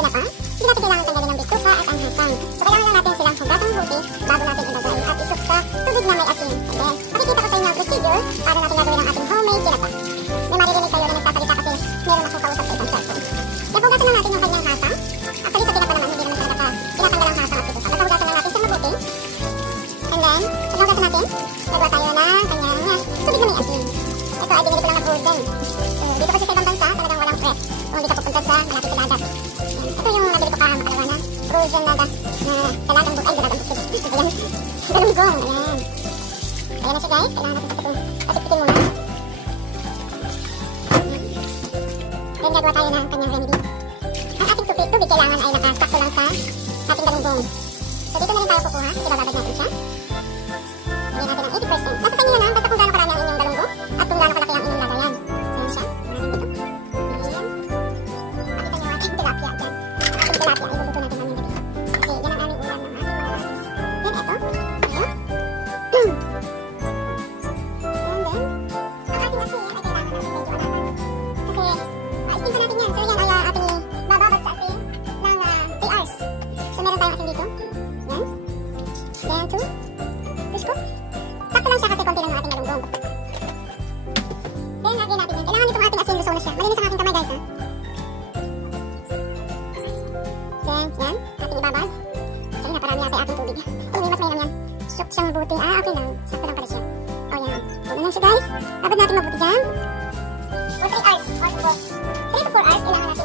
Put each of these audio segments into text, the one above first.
tinapa, hindi natin kailangan tanggalin ang bituka at ang hasang. So kailangan lang natin silang hugatang mabuti bago natin ilagay at isok sa tubig na may asin. Ayan. Makikita ko sa inyo ang procedure para natin gagawin ang ating homemade tinapa. May maririnig kayo na nagsasalita kasi meron akong kausap sa isang cellphone. Kaya hugasan lang natin yung kanyang hasang. Actually sa tinapa naman, hindi naman talaga tinatanggal ang hasang at bituka. Basta hugasan lang natin siya mabuti. And then, pag hugasan natin, nagawa tayo na kanyang tubig na may asin. Ito ay binili ko lang na frozen. Dito kasi sa ibang bansa, talagang walang fresh. Kung hindi ka pupunta sa malapit sa dagat. Ito yung nabili ko makalawa na frozen na dalagang bukay. Ayan. Galunggong. Ayan. Ayan na siya guys. Kailangan natin patiptikin muna. Then gagawa tayo ng kanyang remedy. Ang ating tubig kailangan ay nakasakto lang sa ating galunggong. So dito na rin tayo kukuha. Ibababad natin siya. Lagyan natin ng 80%. Nasa sa inyo na lang basta kung gaano karami ang inyong galunggong at kung gaano kalaki ang inyong lagayan. So yan siya. Tilapia dyan. Ating tilapia, iluluto natin namin gabi. Kasi yan ang aming ulam ng ating mga atis. Then eto, ayan. And then, ang ating asin ay kailangan natin medyo alaman. Kasi, ma-steam pa natin yan. So yan ay ating bababad sa asin ng 3 hours. So meron tayong asin dito. Yan. Then 2 scoop. Sakto lang siya kasi konti lang ang ating galunggong. Then lagyan natin yan. Kailangan itong ating asin lusaw na siya. Malinis ang aking kamay guys ha. Yan, ating ibabad. Kasi naparami natin ating tubig. Ay, mas mainam yan. Shook siyang mabuti. Okay lang. Sakto lang pala siya. O yan. Tulo lang siya guys. Abad natin mabuti dyan. For 3 hours. Or for 3 to 4 hours. Kailangan natin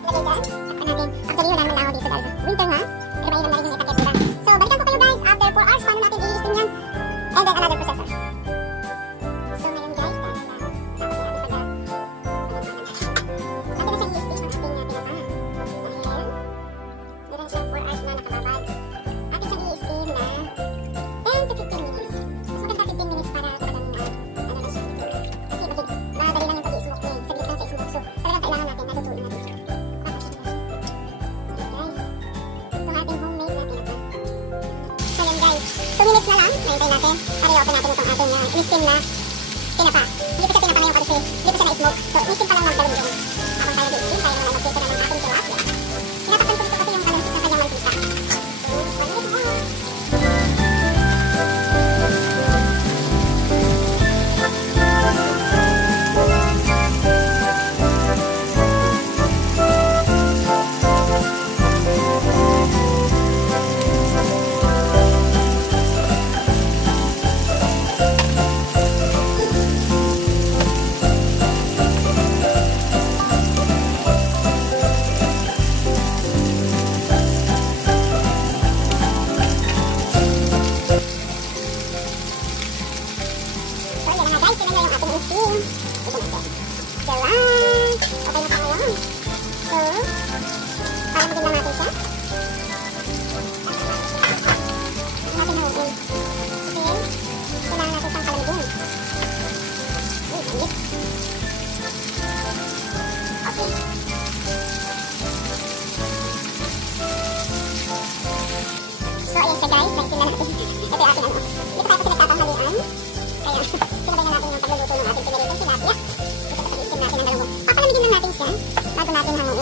ilagay dyan. Sakto natin. Actually, wala naman langaw dito dahil winter nga. Pero mainam na rin yung itakesura. So, balikan ko kayo guys. After 4 hours, paano natin i-steam yan. And then another processor. So, ngayon guys, minutes na lang, mahintay natin. Para i-open natin itong ating in-steam na tinapa. Hindi ko siya tinapa ngayon kasi hindi ko siya na-smoke. So, in-steam pa lang mag-galunggong. Habang tayo di-steam, tayo naman mag-steam na ng ating tilapia. Tinatakpan ko dito kasi yung kalansit ng kanyang mantika. So, 1 minute more.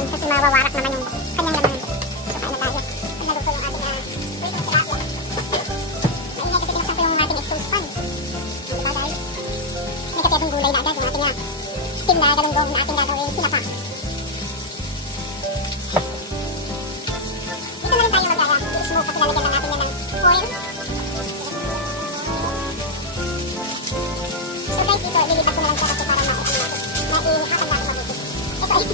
Kasi mawawarak naman yung kanyang laman. So, kain na tayo. Nalagog ko yung ating pritong tilapia. Maingay kasi pinagsak ko yung ating exhaust fan. Diba guys? May kapyabong gulay na agad yung ating steam na galunggong na ating gagawin tinapa. Dito na rin tayo mag-aya. I-smoke kasi lalagyan lang natin yan ng oil. So guys, dito lilipat ko na lang siya kasi para ma-ano natin. Naiinihakan natin mabuti. Ito ay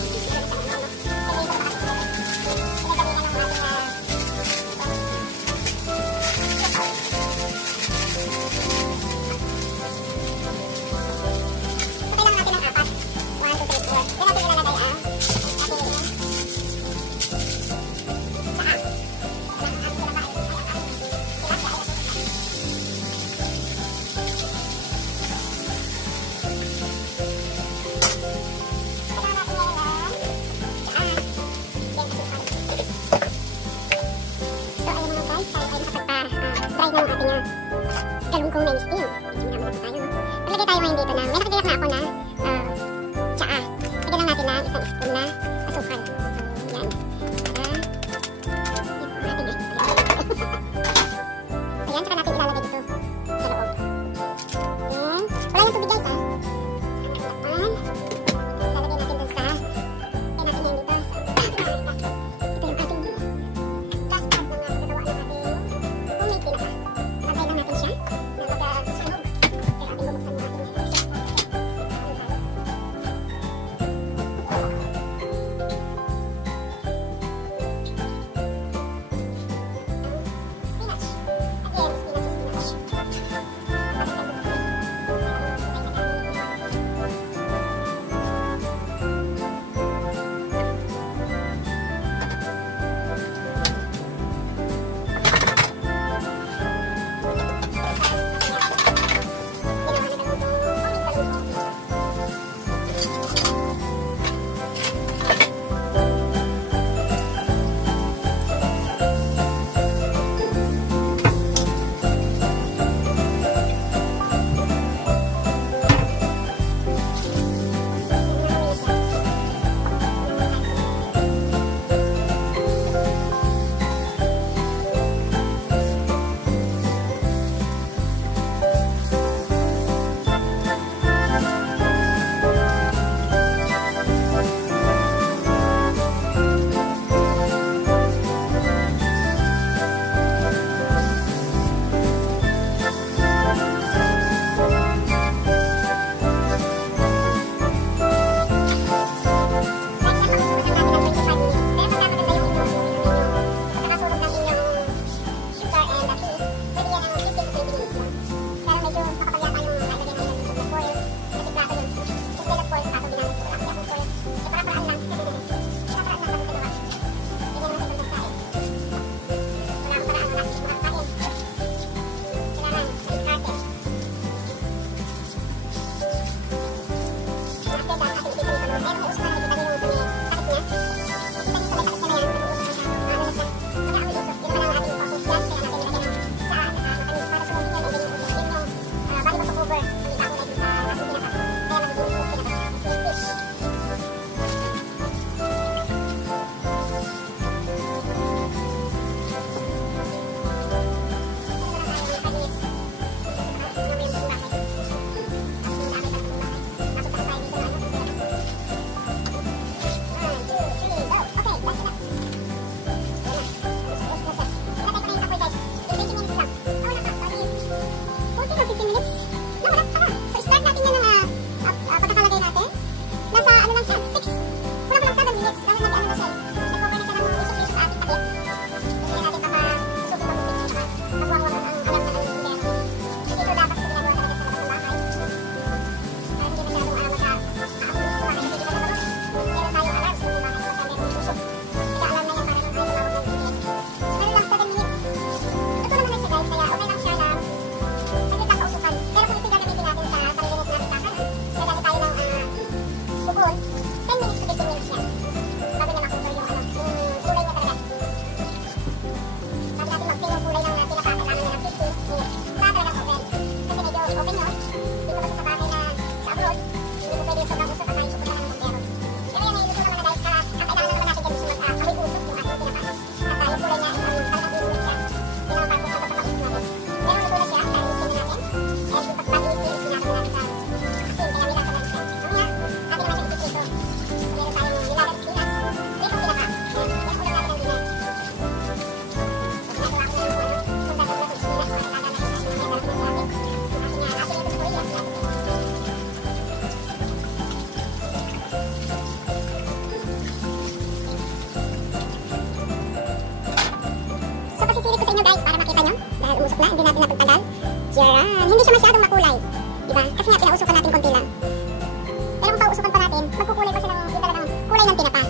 Kasi nga, pinausukan natin konti lang. Pero kung pausukan pa natin, magkukulay pa siya ng yung talagang kulay ng tinapa.